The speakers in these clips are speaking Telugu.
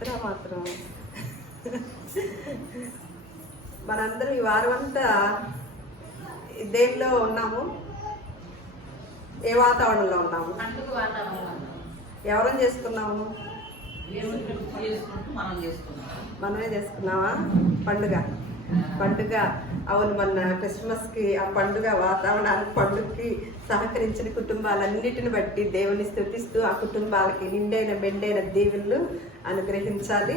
వద్దురా మాత్రం. మనందరం ఈ వారం అంతా దేనిలో ఉన్నాము? ఏ వాతావరణంలో ఉన్నాము? ఎవరం చేసుకున్నాము? మనమే చేసుకున్నావా పండుగ? అవును, మొన్న క్రిస్మస్కి ఆ పండుగ వాతావరణానికి పండుగకి సహకరించిన కుటుంబాలన్నిటిని బట్టి దేవుని స్తుతిస్తూ ఆ కుటుంబాలకి నిండైన మెండైన దీవెనలు అనుగ్రహించాలి.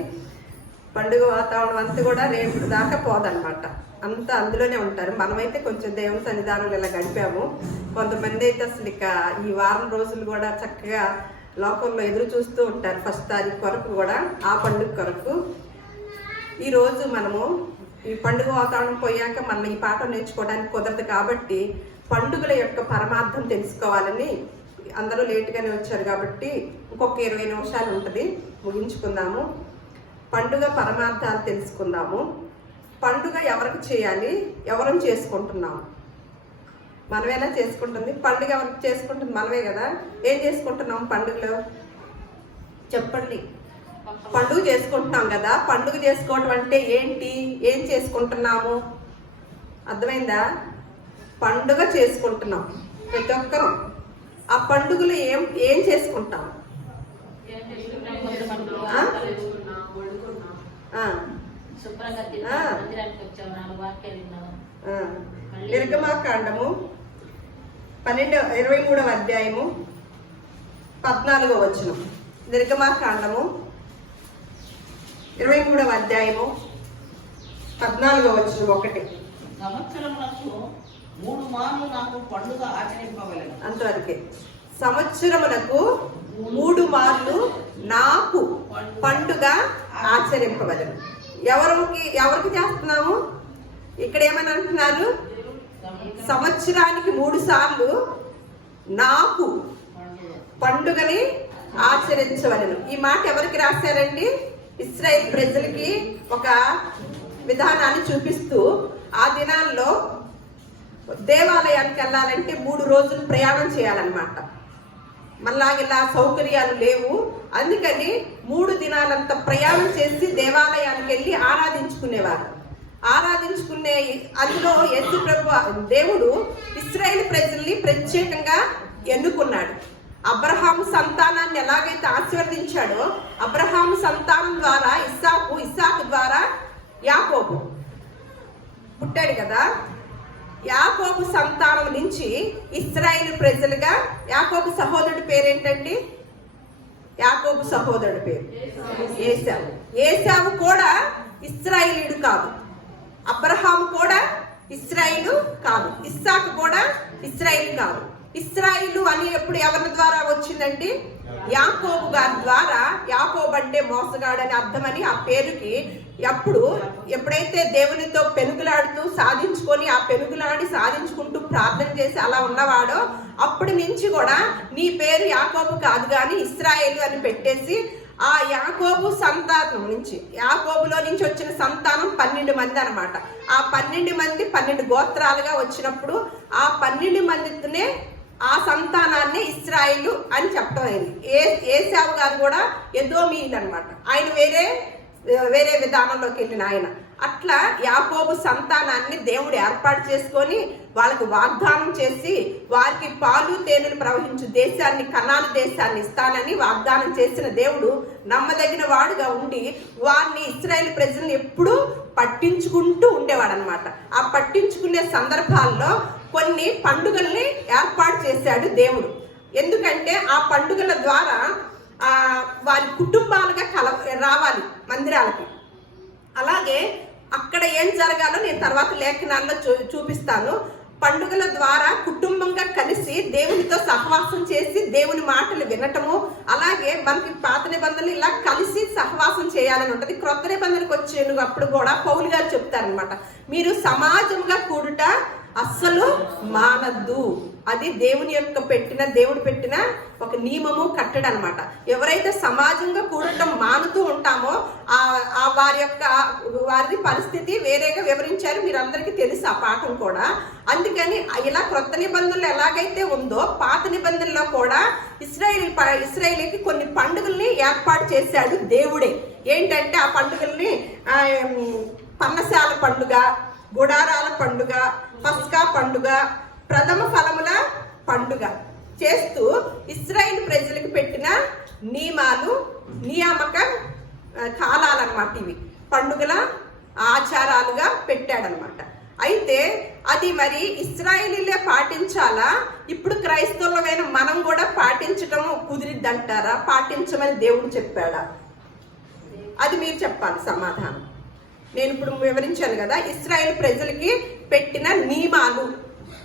పండుగ వాతావరణం అంతా కూడా రేపు దాకా పోదన్నమాట, అంతా అందులోనే ఉంటారు. మనమైతే కొంచెం దేవుని సన్నిధానంలో ఇలా గడిపాము. కొంతమంది అయితే అసలు ఇక ఈ వారం రోజులు కూడా చక్కగా లోకంలో ఎదురు చూస్తూ ఉంటారు, 1వ తారీఖు కొరకు కూడా, ఆ పండుగ కొరకు. ఈరోజు మనము ఈ పండుగ వాతావరణం పోయాక మనం ఈ పాఠం నేర్చుకోవడానికి కుదరదు కాబట్టి పండుగల యొక్క పరమార్థం తెలుసుకోవాలని అందరూ లేటుగానే వచ్చారు కాబట్టి ఇంకొక 20 నిమిషాలు ఉంటుంది, ముగించుకుందాము. పండుగ పరమార్థాలు తెలుసుకుందాము. పండుగ ఎవరికి చేయాలి, ఎవరం చేసుకుంటున్నాము? మనమేలా చేసుకుంటుంది? పండుగ ఎవరికి చేసుకుంటుంది? మనమే కదా. ఏం చేసుకుంటున్నాము పండుగలో? చెప్పండి. పండుగ చేసుకుంటున్నాం కదా. పండుగ చేసుకోవడం అంటే ఏంటి? ఏం చేసుకుంటున్నాము? అర్థమైందా? పండుగ చేసుకుంటున్నాం ప్రతి ఒక్కరు. ఆ పండుగలు ఏం చేసుకుంటాం? నిర్గమాకాండము 23వ అధ్యాయము 14వ వచనం. నిర్గమాకాండము 23వ అధ్యాయము 14వ వచనం 1. సంవత్సరమునకు 3 మార్లు నాకు పండుగ ఆచరింపవలెను. అంతవరకే. సంవత్సరమునకు 3 మార్లు నాకు పండుగ ఆచరింపవలెను. ఎవరికి చేస్తున్నాము? ఇక్కడ ఏమని అంటున్నారు? సంవత్సరానికి 3 సార్లు నాకు పండుగని ఆచరించవలెను. ఈ మాట ఎవరికి రాశారండి? ఇశ్రాయేల్ ప్రజలకి ఒక విధానాన్ని చూపిస్తూ, ఆ దినాల్లో దేవాలయానికి వెళ్ళాలంటే 3 రోజులు ప్రయాణం చేయాలన్నమాట. మళ్ళా ఇలా సౌకర్యాలు లేవు. అందుకని 3 దినాలంత ప్రయాణం చేసి దేవాలయానికి వెళ్ళి ఆరాధించుకునేవారు. అందులో యేసు ప్రభు దేవుడు ఇశ్రాయేల్ ప్రజల్ని ప్రత్యేకంగా ఎన్నుకున్నాడు. అబ్రహాము సంతానాన్ని ఎలాగైతే ఆశీర్వదించాడో, అబ్రహాము సంతానం ద్వారా ఇస్సాకు ద్వారా యాకోబు పుట్టాడు కదా. యాకోబు సంతానం నుంచి ఇశ్రాయేలు ప్రజలుగా, యాకోబు సహోదరుడి పేరేంటండి? యాకోబు సహోదరుడి పేరు ఏశావు. ఏశావు కూడా ఇశ్రాయేలీయుడు కాదు. అబ్రహాము కూడా ఇశ్రాయేలు కాదు. ఇస్సాకు కూడా ఇశ్రాయేలు కాదు. ఇశ్రాయేలు అని ఎప్పుడు ఎవరి ద్వారా వచ్చిందండి? యాకోబు గారి ద్వారా. యాకోబు అంటే మోసగాడని అర్థమని ఆ పేరుకి ఎప్పుడైతే దేవునితో పెనుగులాడుతూ సాధించుకొని, ఆ పెనుగులాడి సాధించుకుంటూ ప్రార్థన చేసి అలా ఉన్నవాడో, అప్పటి నుంచి కూడా నీ పేరు యాకోబు కాదు కానీ ఇశ్రాయేలు అని పెట్టేసి, ఆ యాకోబు సంతానం నుంచి, యాకోబులో నుంచి వచ్చిన సంతానం 12 మంది అనమాట. ఆ 12 మంది 12 గోత్రాలుగా వచ్చినప్పుడు ఆ 12 మందితోనే ఆ సంతానాన్ని ఇశ్రాయేలు అని చెప్పడం అయింది. ఏశావు గారు కూడా ఎదోమీయులు అనమాట. ఆయన వేరే విధానంలోకి వెళ్ళిన ఆయన. అట్లా యాకోబు సంతానాన్ని దేవుడు ఏర్పాటు చేసుకొని వాళ్ళకు వాగ్దానం చేసి, వారికి పాలు తేనెలు ప్రవహించు దేశాన్ని, కనాను దేశాన్ని ఇస్తానని వాగ్దానం చేసిన దేవుడు నమ్మదగిన వాడుగా ఉండి వారిని, ఇశ్రాయేల్ ప్రజల్ని ఎప్పుడూ పట్టించుకుంటూ ఉండేవాడు అనమాట. ఆ పట్టించుకునే సందర్భాల్లో కొన్ని పండుగల్ని ఏర్పాటు చేశాడు దేవుడు. ఎందుకంటే ఆ పండుగల ద్వారా వారి కుటుంబాలుగా రావాలి మందిరాలకి. అలాగే అక్కడ ఏం జరగాలో నేను తర్వాత లేఖనాల్లో చూపిస్తాను. పండుగల ద్వారా కుటుంబంగా కలిసి దేవునితో సహవాసం చేసి దేవుని మాటలు వినటము, అలాగే మనకి పాత నిబంధనలు ఇలా కలిసి సహవాసం చేయాలని ఉంటుంది. క్రొత్త నిబంధనకు వచ్చేటప్పుడు కూడా పౌలు గారు చెప్తారనమాట, మీరు సమాజంగా కూడుట అస్సలు మానద్దు. అది దేవుడు పెట్టిన ఒక నియమము, కట్టడి అనమాట. ఎవరైతే సమాజంగా కూడటం మానుతూ ఉంటామో వారి పరిస్థితి వేరేగా వివరించారు. మీరందరికీ తెలుసు ఆ పాఠం కూడా. అందుకని ఇలా క్రొత్త నిబంధనలు ఎలాగైతే ఉందో పాత నిబంధనలో కూడా ఇశ్రాయేలీకి కొన్ని పండుగల్ని ఏర్పాటు చేశాడు దేవుడే. ఏంటంటే ఆ పండుగల్ని పన్నశాల పండుగ, గుడారాల పండుగ, పస్కా పండుగ, ప్రథమ ఫలముల పండుగ చేస్తూ ఇశ్రాయేలు ప్రజలకు పెట్టిన నియామక కాలాలన్నమాట. ఇవి పండుగల ఆచారాలుగా పెట్టాడనమాట. అయితే అది మరి ఇశ్రాయేలీలే పాటించాలా, ఇప్పుడు క్రైస్తవులమైన మనం కూడా పాటించటం కుదిరిద్దంటారా? పాటించమని దేవుడు చెప్పాడా? అది మీరు చెప్పాలి సమాధానం. నేను ఇప్పుడు వివరించాను కదా, ఇశ్రాయేల్ ప్రజలకి పెట్టిన నియమాలు,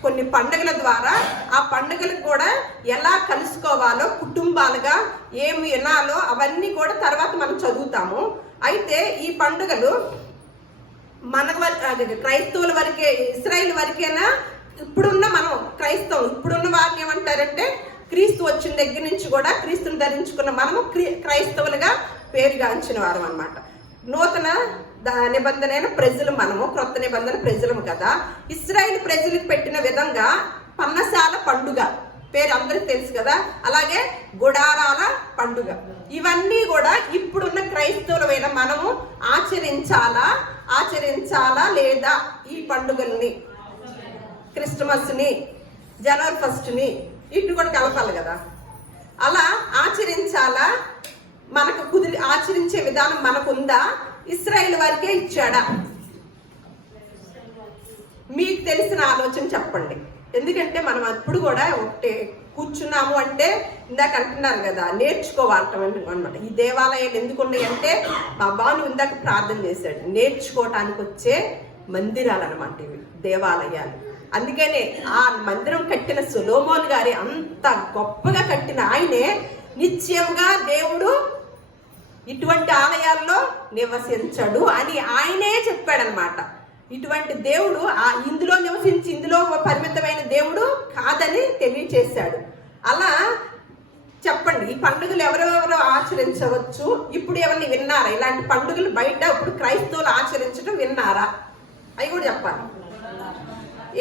కొన్ని పండుగల ద్వారా ఆ పండుగలకు కూడా ఎలా కలుసుకోవాలో, కుటుంబాలుగా ఏమి వినాలో అవన్నీ కూడా తర్వాత మనం చదువుతాము. అయితే ఈ పండుగలు క్రైస్తవుల వరకే, ఇశ్రాయేల్ వరకేనా? ఇప్పుడున్న మనం ఇప్పుడున్న వారిని ఏమంటారంటే క్రీస్తు వచ్చిన దగ్గర నుంచి కూడా క్రీస్తుని ధరించుకున్న మనము క్రైస్తవులుగా పేరుగాంచిన వారం అన్నమాట. నూతన నిబంధన ప్రజలు మనము, క్రొత్త నిబంధన ప్రజలము కదా. ఇశ్రాయేలు ప్రజలకు పెట్టిన విధంగా పన్నశాల పండుగ పేరు అందరికి తెలుసు కదా, అలాగే గుడారాల పండుగ, ఇవన్నీ కూడా ఇప్పుడున్న క్రైస్తవులమైన మనము ఆచరించాలా లేదా? ఈ పండుగల్ని, క్రిస్టమస్ ని, జనవరి 1 ని ఇటు కూడా కలపాలి కదా. అలా ఆచరించాలా? మనకు ఆచరించే విధానం మనకుందా? ఇశ్రాయేల్ వారికే ఇచ్చాడా? మీకు తెలిసిన ఆలోచన చెప్పండి. ఎందుకంటే మనం అప్పుడు కూడా ఒకటే కూర్చున్నాము అంటే ఇందాక అంటున్నారు కదా, నేర్చుకోవాలటం అనమాట. ఈ దేవాలయాలు ఎందుకు ఉన్నాయంటే మా బాను ఇందాక ప్రార్థన చేశాడు, నేర్చుకోవటానికి వచ్చే మందిరాలు అనమాట ఇవి, దేవాలయాలు. అందుకనే ఆ మందిరం కట్టిన సొలొమోను గారి అంత గొప్పగా కట్టిన ఆయనే నిత్యంగా దేవుడు ఇటువంటి ఆలయాల్లో నివసించడు అని ఆయనే చెప్పాడనమాట. ఇటువంటి దేవుడు ఇందులో నివసించి ఇందులో పరిమితమైన దేవుడు కాదని తెలియచేశాడు. అలా చెప్పండి, ఈ పండుగలు ఎవరెవరో ఆచరించవచ్చు. ఇప్పుడు ఎవరిని విన్నారా? ఇలాంటి పండుగలు బయట ఇప్పుడు క్రైస్తవులు ఆచరించడం విన్నారా? అవి కూడా చెప్పాలి.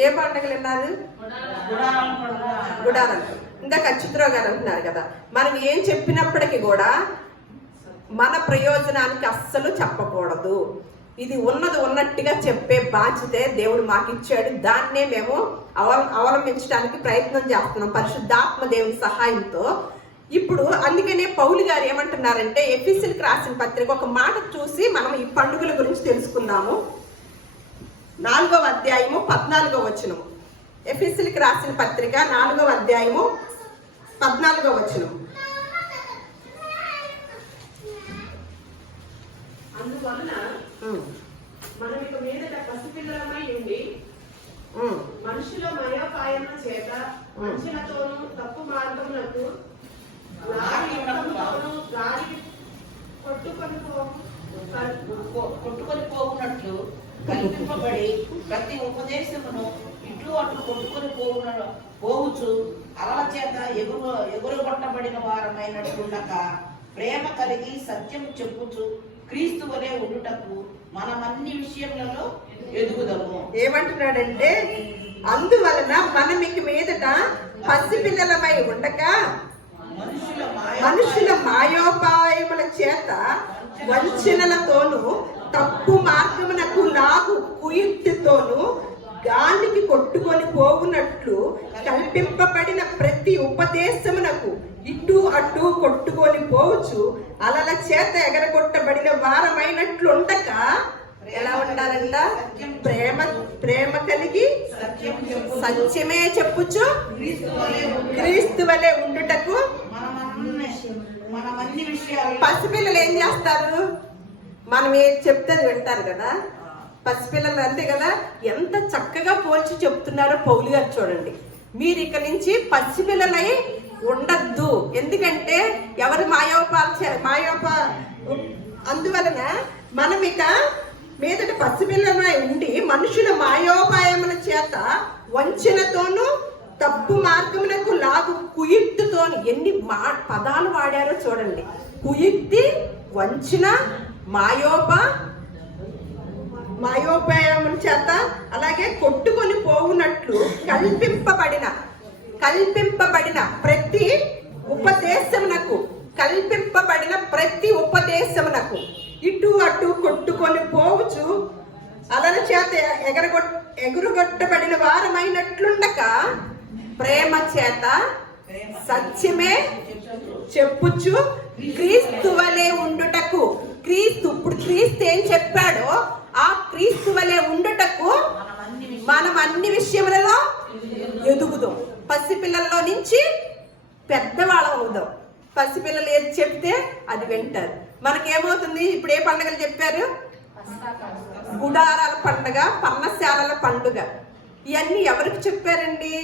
ఏ పండుగలు విన్నారు? గుడారం. ఇందాక అచ్యుతరావు గారు అంటున్నారు కదా, మనం ఏం చెప్పినప్పటికీ కూడా మన ప్రయోజనానికి అస్సలు చెప్పకూడదు. ఇది ఉన్నది ఉన్నట్టుగా చెప్పే బాధ్యతే దేవుడు మాకు ఇచ్చాడు. దాన్నే మేము అవలంబించడానికి ప్రయత్నం చేస్తున్నాం పరిశుద్ధాత్మ దేవుని సహాయంతో. ఇప్పుడు అందుకనే పౌలు గారు ఏమంటున్నారంటే, ఎఫెసీయులకు రాసిన పత్రిక ఒక మాట చూసి మనం ఈ పండుగల గురించి తెలుసుకుందాము. 4వ అధ్యాయము 14వ వచనం. ఎఫెసీయులకు రాసిన పత్రిక 4వ అధ్యాయము 14వ వచనం. అందువలన మనం ఇక మీదట పసిపిల్లలమై ఉండి మనుషుల మయోపాయముల చేత మనుషులతోనూ తప్పు మార్గములకు గాలికి కొట్టుకొని పోవునట్లు కల్పింపబడి ప్రతి ఉపదేశమును ఇట్లు అట్లు కొట్టుకొని పోవచ్చు అలల చేత ఎగురగొట్టబడిన వారమైనట్లుండక ప్రేమ కలిగి సత్యం చెప్పుచు క్రీస్తు వలె ఉండుటకు మనమన్ని విషయములలో ఎదుగుదము. ఏమంటున్నాడంటే, అందువలన మనం ఇక మీదట పసిపిల్లలమై ఉండక మనుషుల మాయోపాయముల చేత వంచనలతోనూ తప్పు మార్గమునకు లాగు కుయుక్తితోనూ గాలికి కొట్టుకొని పోవునట్లు కల్పింపబడిన ప్రతి ఉపదేశమునకు ఇటు అటు కొట్టుకొని పోవచ్చు అలల చేత ఎగరగొట్టబడిన వారమైనట్లు ఉండక ఎలా ఉండాలంట? ప్రేమ కలిగి సత్యమే చెప్పుచు క్రీస్తు వలె ఉండుటకు. పసిపిల్లలు ఏం చేస్తారు? మనం ఏం చెప్తే వింటారు కదా. పసిపిల్లలు అంతే కదా, ఎంత చక్కగా పోల్చి చెప్తున్నారో పౌలు గారు చూడండి. మీరు ఇక నుంచి పసిపిల్లలై ఉండద్దు. ఎందుకంటే ఎవరు అందువలన మనం ఇక మీదట పసిపిల్లమై ఉండి మనుషుల మాయోపాయముల చేత వంచనతోనూ తప్పు మార్గమునకు లాగు కుయుక్తితోను ఎన్ని పదాలు వాడారో చూడండి. కుయుక్తి, వంచన, మాయోపాయముల చేత, అలాగే కొట్టుకొని పోవునట్లు కల్పింపబడిన ప్రతి ఉపదేశమునకు ఇటు అటు కొట్టుకొని పోవచ్చు అలల చేత ఎగురుగొట్టబడిన వారమైనట్లుండక ప్రేమ చేత సత్యమే చెప్పుచు క్రీస్తు వలె ఉండుటకు, ఇప్పుడు క్రీస్తు ఏం చెప్పాడో ఆ క్రీస్తు వలె ఉండుటకు మనం అన్ని విషయములలో ఎదుగుదాం. పసిపిల్లల్లో నుంచి పెద్దవాళ్ళం అవుదాం. పసిపిల్లలు ఏది చెప్తే అది వింటారు. మనకేమవుతుంది? ఇప్పుడు ఏ పండుగలు చెప్పారు? గుడారాల పండుగ, పర్ణశాలల పండుగ. ఇవన్నీ ఎవరికి చెప్పారండి?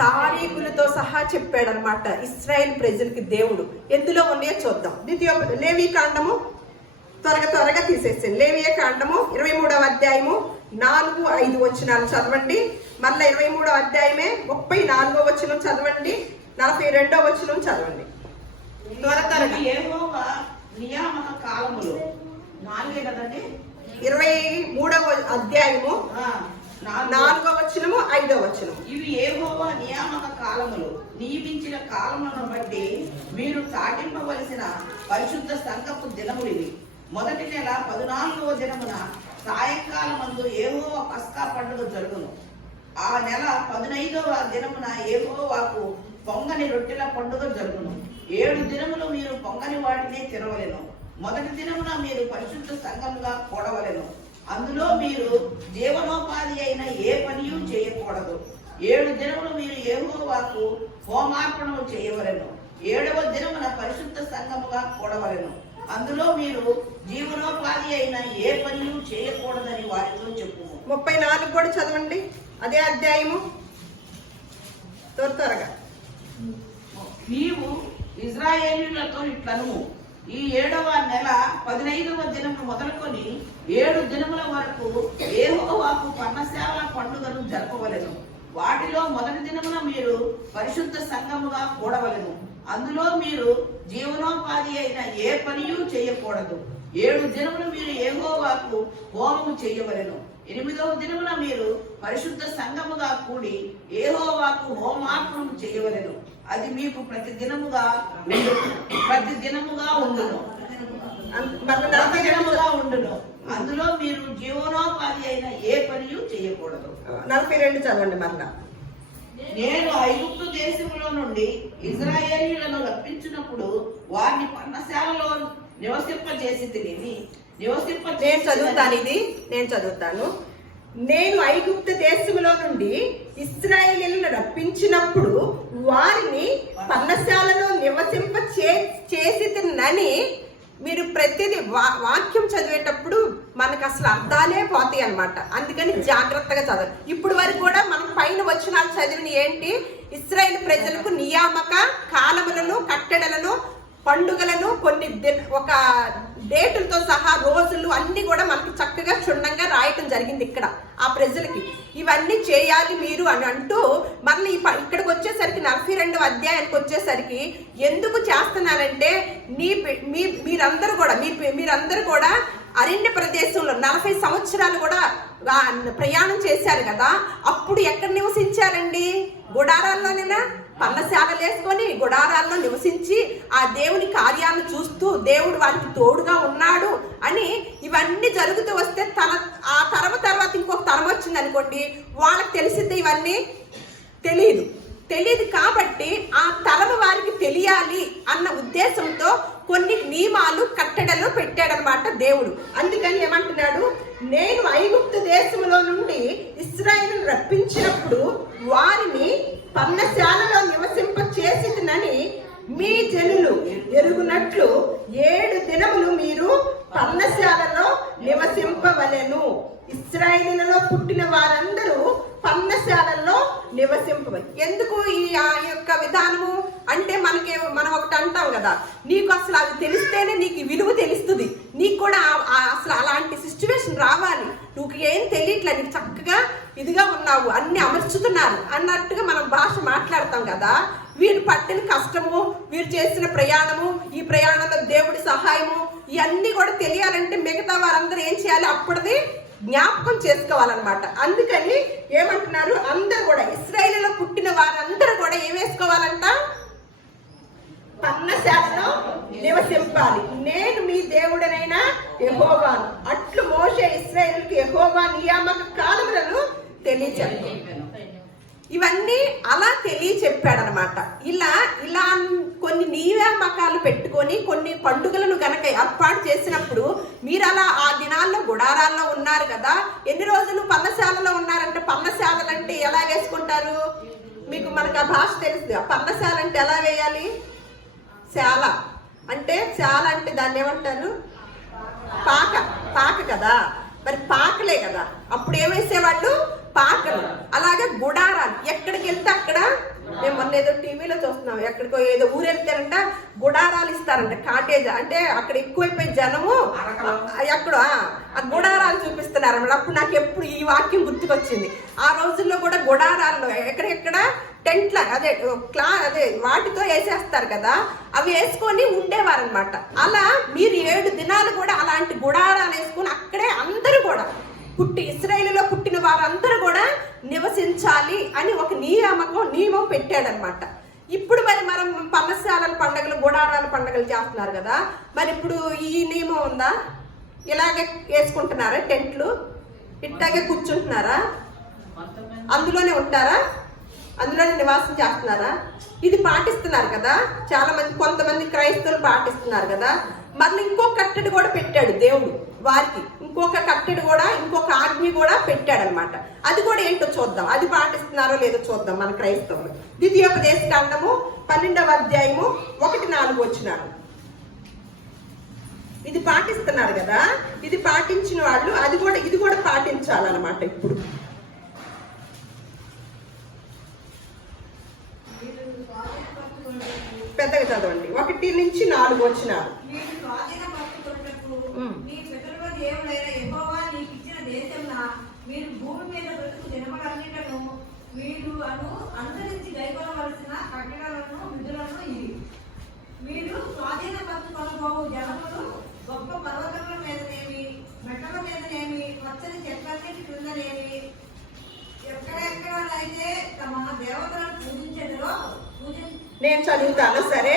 తారీఖులతో సహా చెప్పాడనమాట ఇశ్రాయేల్ ప్రజలకి దేవుడు. ఎందులో ఉన్నాయో చూద్దాం. లేవీ కాండము త్వరగా తీసేసాను. లేవియే కాండము 23వ అధ్యాయము 4-5 వచనాలు చదవండి. మళ్ళీ 23వ అధ్యాయమే 34వ వచనం చదవండి, 42వ వచనం చదవండి. త్వరగా యెహోవా నియామక కాలములు 4 కదండి. 23వ అధ్యాయము 4వ వచనము 5వ వచనం. ఇవి యెహోవా నియామక కాలములు, నియమించిన కాలములను బట్టి మీరు చాటింపవలసిన పరిశుద్ధ సంఘపు దినములు ఇవి. మొదటి నెల 14వ దినమున సాయంకాలమందు యెహోవా పస్కా పండుగ జరుగును. ఆ నెల 15వ దినమున యెహోవాకు పొంగని రొట్టెల పండుగ జరుగును. 7 దినములు మీరు పొంగని వాటినే తినవలెను. మొదటి దినమున మీరు పరిశుద్ధ సంఘముగా కూడవలెను. అందులో మీరు జీవనోపాధి అయిన ఏ పనియూ చేయకూడదు. 7 దినములు మీరు యెహోవాకు హోమార్పణము చేయవలెను. 7వ దినమున పరిశుద్ధ సంఘముగా కూడవలెను. అందులో మీరు జీవనోపాధి అయిన ఏ పనియూ చేయకూడదని వారితో చెప్పుము. 34 కూడా చదవండి, అదే అధ్యాయము. త్వరగా నీవు ఇశ్రాయేలీయులతో ఇట్లను, ఈ 7వ నెల 15వ దినము మొదలుకొని 7 దినముల వరకు యెహోవాకు పర్ణశాల పండుగను జరపవలెను. వాటిలో మొదటి దినమున మీరు పరిశుద్ధ సంఘముగా కూడవలెను. అందులో మీరు జీవనోపాధి అయిన ఏ పనియూ చేయకూడదు. 7 దినములు మీరు యెహోవాకు హోమము చేయవలెను. 8వ దినమున మీరు పరిశుద్ధ సంఘముగా కూడి యెహోవాకు హోమార్పణము చేయవలెను. అది మీకు ప్రతి దినముగా ఉండును. అందులో మీరు జీవనోపాధి అయిన ఏ పనియూ చేయకూడదు. 42 చదవండి మరలా. నేను ఐగుప్తు దేశములో నుండి ఇశ్రాయేలీయులను రప్పించినప్పుడు వారిని పర్ణశాలలో నివసింపజేసి నేను చదువుతాను. నేను ఐగుప్తు దేశములో నుండి ఇశ్రాయేలీయులను రప్పించినప్పుడు వారిని పర్ణశాలలో చేసినని. మీరు ప్రతిదీ వాక్యం చదివేటప్పుడు మనకు అసలు అర్థాలే పోతాయి అన్నమాట. అందుకని జాగ్రత్తగా చదవాలి. ఇప్పుడు వరకు కూడా మనం పైన వచనాలు చదివిన ఏంటి? ఇశ్రాయేల్ ప్రజలకు నియామక కాలములను, కట్టడలను, పండుగలను, కొన్ని ఒక డేటులతో సహా రోజులు అన్ని కూడా మనకి చక్కగా క్షుణ్ణంగా రాయటం జరిగింది ఇక్కడ ఆ ప్రజలకి. ఇవన్నీ చేయాలి మీరు అని అంటూ మళ్ళీ ఇక్కడికి వచ్చేసరికి 42వ అధ్యాయానికి వచ్చేసరికి ఎందుకు చేస్తున్నారంటే మీరందరూ కూడా అరణ్య ప్రదేశంలో 40 సంవత్సరాలు కూడా ప్రయాణం చేశారు కదా. అప్పుడు ఎక్కడ నివసించారండి? గుడారాల్లోనేనా? పర్ణశాలలు వేసుకొని గుడారాల్లో నివసించి ఆ దేవుని కార్యాలను చూస్తూ దేవుడు వారికి తోడుగా ఉన్నాడు అని ఇవన్నీ జరుగుతూ వస్తే ఆ తర్వాత ఇంకొక తరం వచ్చింది అనుకోండి, వాళ్ళకి తెలిసిద్ది ఇవన్నీ తెలియదు కాబట్టి ఆ తరం వారికి తెలియాలి అన్న ఉద్దేశంతో కొన్ని నియమాలు, కట్టడలు పెట్టాడనమాట దేవుడు. అందుకని ఏమంటున్నాడు? నేను ఐగుప్తు దేశంలో నుండి ఇశ్రాయేలును రప్పించినప్పుడు వారిని పర్ణశాలలో నివసింప చేసినని మీ జనులు ఎరుగునట్లు 7 దినములు మీరు పర్ణశాలలో నివసింపవలెను. ఇశ్రాయేలులో పుట్టిన వారందరూ పర్ణశాలలో నివసింపవని. ఎందుకు ఈ యొక్క విధానము అంటే మనం ఒకటి అంటాం కదా, నీకు అసలు అది తెలిస్తేనే నీకు విలువ తెలుస్తుంది, నీకు కూడా అసలు అలాంటి సిచ్యువేషన్ రావాలి, నువ్వు ఏం తెలియట్లే, నీకు చక్కగా ఇదిగా ఉన్నావు, అన్ని అమర్చుతున్నారు అన్నట్టుగా మనం భాష మాట్లాడతాం కదా. వీరు పట్టిన కష్టము, వీరు చేసిన ప్రయాణము, ఈ ప్రయాణంలో దేవుడి సహాయము, ఇవన్నీ కూడా తెలియాలంటే మిగతా వారందరూ ఏం చేయాలి, అప్పటిది జ్ఞాపకం చేసుకోవాలన్నమాట. అందుకని ఏమంటున్నారు, అందరూ కూడా ఇశ్రాయేలులో పుట్టిన వారందరూ కూడా ఏం వేసుకోవాలంట, పర్ణశాలలో నివసింపాలి, నేను మీ దేవుడనైనా యెహోవాను. అట్లు మోషే ఇశ్రాయేలుకి యెహోవా నియామక కాలములను తెలియచెప్పాడు. ఇవన్నీ అలా తెలియచెప్పాడనమాట. ఇలా కొన్ని నియామకాలు పెట్టుకొని కొన్ని పండుగలను గనక ఏర్పాటు చేసినప్పుడు, మీరు అలా ఆ దినాల్లో గుడారాల్లో ఉన్నారు కదా, ఎన్ని రోజులు పర్ణశాలలో ఉన్నారంటే, పర్ణశాలలు అంటే ఎలా వేసుకుంటారు, మీకు మనకు ఆ భాష తెలుసు. పర్ణశాల అంటే ఎలా వేయాలి, శాల అంటే దాన్ని ఏమంటారు, పాక కదా, మరి పాకలే కదా, అప్పుడు ఏమేసేవాళ్ళు, పాకలు. అలాగే గుడారాలు, ఎక్కడికి వెళ్తే అక్కడ, మేము మొన్న ఏదో టీవీలో చూస్తున్నాం, ఎక్కడికో ఏదో ఊరు వెళ్తారంట, గుడారాలు ఇస్తారంట, కాటేజ్ అంటే అక్కడ ఎక్కువైపోయి జనము ఎక్కడో ఆ గుడారాలు చూపిస్తున్నారు అన్నమాట. అప్పుడు నాకు ఎప్పుడు ఈ వాక్యం గుర్తుకొచ్చింది. ఆ రోజుల్లో కూడా గుడారాల్లో ఎక్కడెక్కడ టెంట్ల అదే వాటితో వేసేస్తారు కదా, అవి వేసుకొని ఉండేవారనమాట. అలా మీరు 7 దినాలు కూడా అలాంటి గుడారాలు వేసుకొని అక్కడే అందరూ కూడా ఇశ్రాయేలులో పుట్టిన వారందరూ కూడా నివసించాలి అని ఒక నియమం పెట్టాడనమాట. ఇప్పుడు మరి మనం పర్ణశాలల పండుగలు, గుడారాల పండుగలు చేస్తున్నారు కదా, మరి ఇప్పుడు ఈ నియమం ఉందా, ఇలాగే వేసుకుంటున్నారా టెంట్లు, ఇట్లాగే కూర్చుంటున్నారా, అందులోనే ఉంటారా, అందులోనే నివాసం చేస్తున్నారా, ఇది పాటిస్తున్నారు కదా చాలా మంది, కొంతమంది క్రైస్తవులు పాటిస్తున్నారు కదా. మళ్ళీ ఇంకో కట్టడి కూడా పెట్టాడు దేవుడు వారికి, ఇంకొక కట్టడి కూడా, ఇంకొక ఆజ్ఞ కూడా పెట్టాడు అనమాట. అది కూడా ఏంటో చూద్దాం, అది పాటిస్తున్నారో లేదో చూద్దాం మన క్రైస్తవులు. ద్వితీయోపదేశకాండము 12వ అధ్యాయము 1-4 వచనాలు. ఇది పాటిస్తున్నారు కదా, ఇది పాటించిన వాళ్ళు ఇది కూడా పాటించాలన్నమాట. ఇప్పుడు పెద్దగా చదవండి, 1-4 వచనాలు. మీరు భూమి మీద బ్రతుకు దినములన్నిటను మీరు అనుసరించి గైకొనవలసిన కట్టడలను విధులను ఇవి. మీరు స్వాధీనపరచుకొనబోవు జనములు గొప్ప పర్వతముల మీదనేమి, మెట్టల మీదనేమి, పచ్చని చెట్లన్నిటి క్రిందనేమి, ఎక్కడెక్కడైతే తమ దేవతలను పూజించేదిలో నేను చదువుతాను సరే.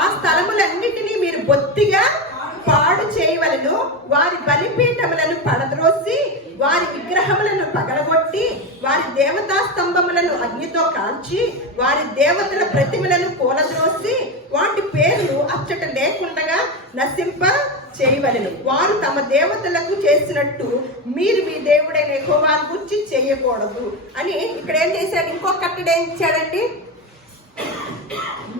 ఆ స్థలములన్నిటినీ మీరు బొత్తిగా పాడు చేయవలను, వారి బలిపీఠములను పడద్రోసి, వారి విగ్రహములను పగలగొట్టి, వారి దేవతా స్తంభములను అగ్నితో కాల్చి, వారి దేవతల ప్రతిమలను కూలద్రోసి, వాటి పేర్లు అచ్చట లేకుండా నశింప చేయవలను. వారు తమ దేవతలకు చేసినట్టు మీరు మీ దేవుడైన యెహోవాను గురించి చేయకూడదు అని ఇక్కడ ఏం చేశాడు, ఇంకో కట్టడి ఏం ఇచ్చాడండి,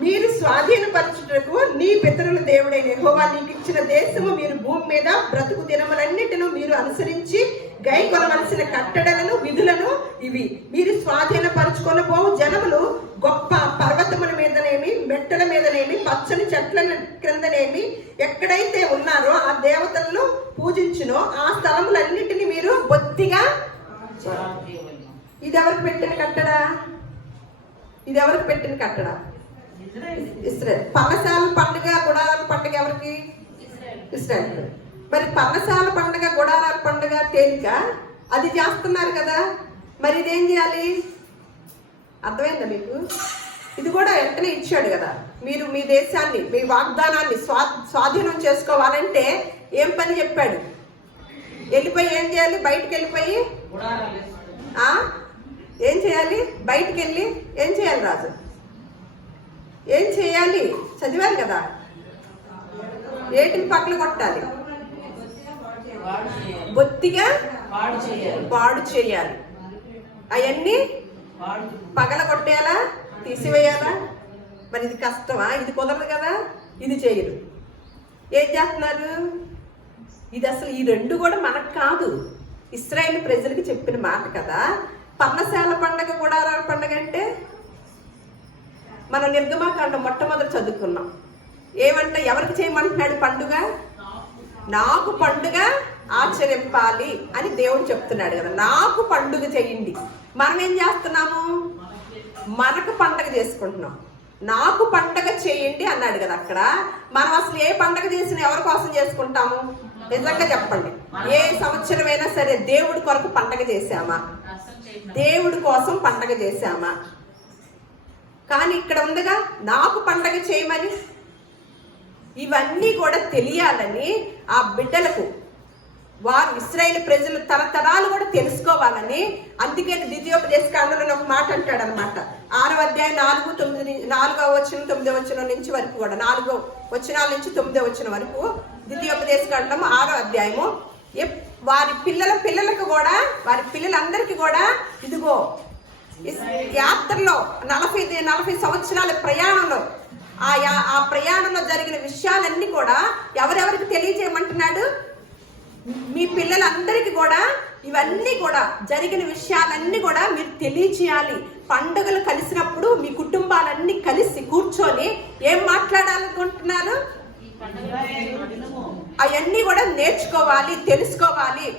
మీరు స్వాధీనపరచుటకు నీ పితరుల దేవుడైన యెహోవా నీకు ఇచ్చిన దేశము, మీరు భూమి మీద బ్రతుకు దినములన్నిటిను మీరు అనుసరించి గైకొనవలసిన కట్టడలను విధులను ఇవి. మీరు స్వాధీనపరచుకొనబోవు జనములు గొప్ప పర్వతముల మీదనేమి, మెట్టల మీదనేమి, పచ్చని చెట్ల క్రిందనేమి ఎక్కడైతే ఉన్నారో ఆ దేవతలను పూజించునో ఆ స్థలములన్నిటిని మీరు బొత్తిగా. ఇది ఎవరికి పెట్టిన కట్టడా, ఇది ఎవరికి పెట్టిన కట్టడా, ఇశ్రాయేల్. పర్ణశాల పండుగ, గుడారాల పండుగ ఎవరికి, ఇశ్రాయేల్. మరి పర్ణశాల పండుగ, గుడారాల పండుగ తేలిక, అది చేస్తున్నారు కదా, మరి ఇదేం చేయాలి, అర్థమైందా మీకు? ఇది కూడా వెంటనే ఇచ్చాడు కదా, మీరు మీ దేశాన్ని, మీ వాగ్దానాన్ని స్వాధీనం చేసుకోవాలంటే ఏం పని చెప్పాడు, వెళ్ళిపోయి ఏం చేయాలి, బయటకు వెళ్ళిపోయి ఏం చేయాలి, బయటికి వెళ్ళి ఏం చేయాలి, రాజు ఏం చేయాలి, చదివారు కదా, ఏటిని పక్కన కొట్టాలి, బొత్తిగా పాడు చేయాలి, అవన్నీ పగల కొట్టేయాలా, తీసివేయాలా. మరి ఇది కష్టమా, ఇది కుదరదు కదా, ఇది చేయరు. ఏం చేస్తున్నారు, ఇది అసలు ఈ రెండు కూడా మనకు కాదు, ఇశ్రాయేలు ప్రజలకి చెప్పిన మాట కదా. పర్ణశాల పండగ, గుడారాల పండగ అంటే మనం నిర్గమాకాండం మొట్టమొదటి చదువుకున్నాం. ఏమంటే ఎవరికి చేయమంటున్నాడు పండుగ? నాకు పండుగ ఆచరింపాలి అని దేవుడు చెప్తున్నాడు కదా. నాకు పండుగ చేయండి. మనం ఏం చేస్తున్నాము? మనకు పండగ చేసుకుంటున్నాం. నాకు పండగ చేయండి అన్నాడు కదా అక్కడ. మనం అసలు ఏ పండగ చేసినా ఎవరి కోసం చేసుకుంటాము? నిజంగా చెప్పండి. ఏ సంవత్సరమైనా సరే దేవుడి కొరకు పండగ చేశామా? దేవుడి కోసం పండగ చేశామా? కానీ ఇక్కడ ఉందిగా నాకు పండగ చేయమని. ఇవన్నీ కూడా తెలియాలని ఆ బిడ్డలకు, వారు ఇశ్రాయేలు ప్రజలు తరతరాలు కూడా తెలుసుకోవాలని, అందుకే ద్వితీయోపదేశకాండంలో ఒక మాట అంటాడు అనమాట. 6వ అధ్యాయం 4వ వచనం 9వ వచనం నుంచి వరకు కూడా, 4వ వచనాల నుంచి 9వ వచనం వరకు ద్వితీయోపదేశకాండం 6వ అధ్యాయము. వారి పిల్లలకు కూడా, వారి పిల్లలందరికీ కూడా ఇదిగో యాత్రలో 40 సంవత్సరాల ప్రయాణంలో ఆ ప్రయాణంలో జరిగిన విషయాలన్నీ కూడా ఎవరెవరికి తెలియజేయమంటున్నాడు? మీ పిల్లలందరికీ కూడా ఇవన్నీ కూడా జరిగిన విషయాలన్నీ కూడా మీరు తెలియచేయాలి. పండుగలు కలిసినప్పుడు మీ కుటుంబాలన్నీ కలిసి కూర్చొని ఏం మాట్లాడాలనుకుంటున్నారు? అవన్నీ కూడా నేర్చుకోవాలి, తెలుసుకోవాలి.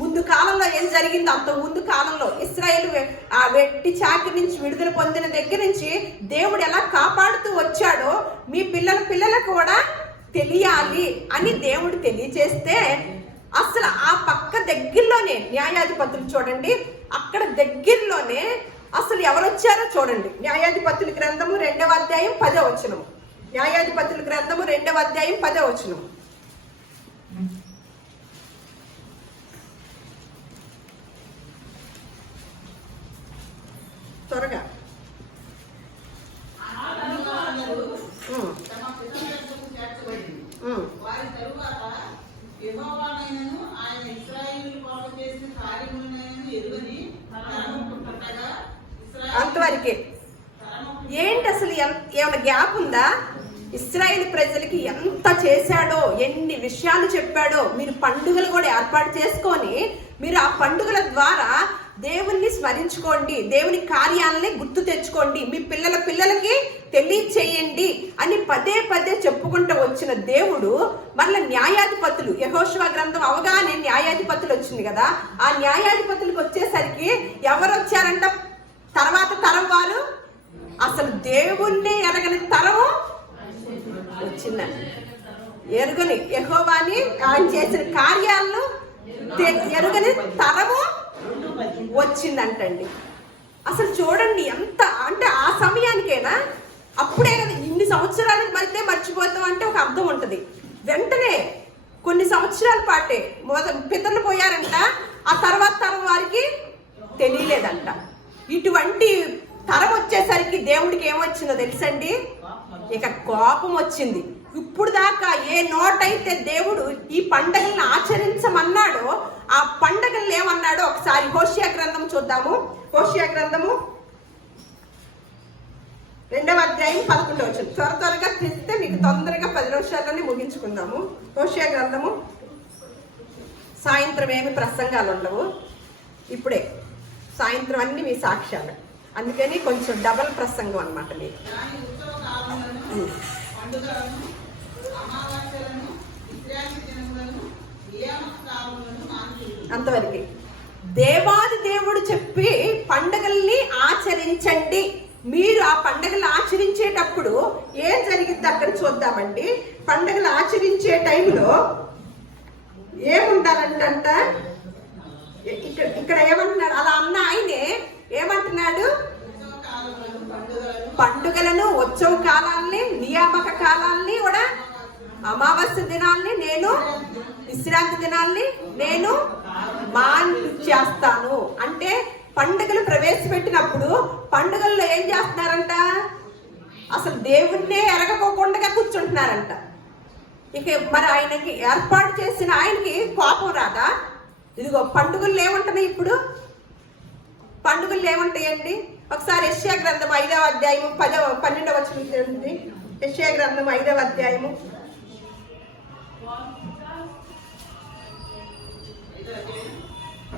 ముందు కాలంలో ఏం జరిగిందో, అంత ముందు కాలంలో ఇశ్రాయేలు ఆ వెట్టి చాకిరి నుంచి విడుదల పొందిన దగ్గర నుంచి దేవుడు ఎలా కాపాడుతూ వచ్చాడో మీ పిల్లలకు కూడా తెలియాలి అని దేవుడు తెలియచేస్తే, అసలు ఆ పక్క దగ్గరలోనే న్యాయాధిపతులు చూడండి, అక్కడ దగ్గరలోనే అసలు ఎవరు వచ్చారో చూడండి. న్యాయాధిపతుల గ్రంథము 2వ అధ్యాయం 10వ వచనం. న్యాయాధిపతుల గ్రంథము 2వ అధ్యాయం 10వ వచనం. త్వరగా. వారి తరువాత యెహోవానైనను ఆయన ఇశ్రాయేలు కొరకు చేసిన కార్యములనైనను ఎరుగని అంతవరకే. ఏంటి అసలు ఏమైనా గ్యాప్ ఉందా? ఇశ్రాయేలు ప్రజలకి ఎంత చేశాడో, ఎన్ని విషయాలు చెప్పాడో. మీరు పండుగలు కూడా ఏర్పాటు చేసుకొని మీరు ఆ పండుగల ద్వారా దేవుణ్ణి స్మరించుకోండి, దేవుని కార్యాలని గుర్తు తెచ్చుకోండి, మీ పిల్లలకి తెలియచేయండి అని పదే చెప్పుకుంటూ వచ్చిన దేవుడు మళ్ళీ న్యాయాధిపతులు, యెహోషువ గ్రంథం అవగానే న్యాయాధిపతులు వచ్చింది కదా. ఆ న్యాయాధిపతులకు వచ్చేసరికి ఎవరు వచ్చారంట? తర్వాత తరం వారు, అసలు దేవుణ్ణి ఎరగని తరము వచ్చిందంట. ఎరుగని యెహోవాని ఆయన చేసిన కార్యాలను ఎరుగని తరము వచ్చిందంటండి. అసలు చూడండి ఎంత అంటే ఆ సమయానికైనా, అప్పుడే కదా ఇన్ని సంవత్సరాలకు మర్చిపోతాం అంటే ఒక అర్థం ఉంటుంది. వెంటనే కొన్ని సంవత్సరాల పాటే పితరులు పోయారంట, ఆ తర్వాత తరం వారికి తెలియలేదంట. ఇటువంటి తరం వచ్చేసరికి దేవుడికి ఏమొచ్చిందో తెలుసండి? ఇక కోపం వచ్చింది. ఇప్పుడు దాకా ఏ నోటైతే దేవుడు ఈ పండగలను ఆచరించమన్నాడో ఆ పండగలను ఏమన్నాడో ఒకసారి హోషేయ గ్రంథం చూద్దాము. హోషేయ గ్రంథము 2వ అధ్యాయం 11వ వచనం. త్వరగా తీస్తే మీకు తొందరగా 10 నిమిషాల్లోనే ముగించుకుందాము. హోషేయ గ్రంథము. సాయంత్రం ఏమి ప్రసంగాలు ఉండవు, ఇప్పుడే సాయంత్రం అన్ని మీ సాక్ష్యాలు, అందుకని కొంచెం డబల్ ప్రసంగం అన్నమాట మీకు. అంతవరకు దేవాది దేవుడు చెప్పి పండుగల్ని ఆచరించండి. మీరు ఆ పండుగలు ఆచరించేటప్పుడు ఏం జరిగింది అక్కడ చూద్దామండి. పండుగలు ఆచరించే టైంలో ఏముండాలంట? ఇక్కడ ఏమంటున్నాడు? అలా అన్న ఆయనే ఏమంటున్నాడు? పండుగలను, ఉత్సవ కాలాల్ని, నియామక కాలాల్ని కూడా, అమావాస్య దినాల్ని, నేను విశ్రాంతి దినాల్ని నేను చేస్తాను అంటే పండుగలు ప్రవేశపెట్టినప్పుడు పండుగల్లో ఏం చేస్తున్నారంట? అసలు దేవుణ్ణే ఎరగకోకుండా కూర్చుంటున్నారంట. ఇక మరి ఆయనకి ఏర్పాటు చేసిన ఆయనకి కోపం రాదా? ఇదిగో పండుగలు ఏముంటున్నాయి ఇప్పుడు? పండుగలు ఏముంటాయండి? ఒకసారి యెషయా గ్రంథం 5వ అధ్యాయము 12వ వచనం చూడండి. యెషయా గ్రంథం 5వ అధ్యాయము